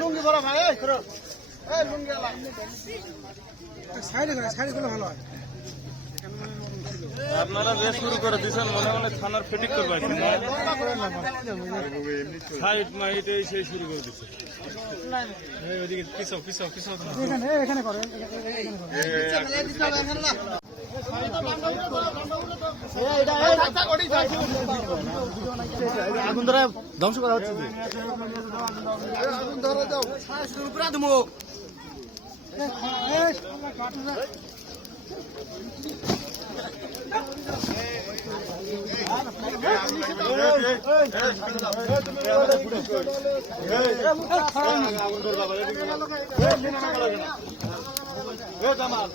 লুঙ্গি বড় ভাই লুঙ্গি সাইডে করে ভালো হয়। আপনারা যে শুরু করে দিয়েছেন মনে মনে থানার ফিটিং করবে সাইড মাইট এই সেই শুরু করে দিচ্ছে ওইদিকে পিছাও এখানে করে আগুন ধরে ধ্বংস করা হচ্ছে জামাল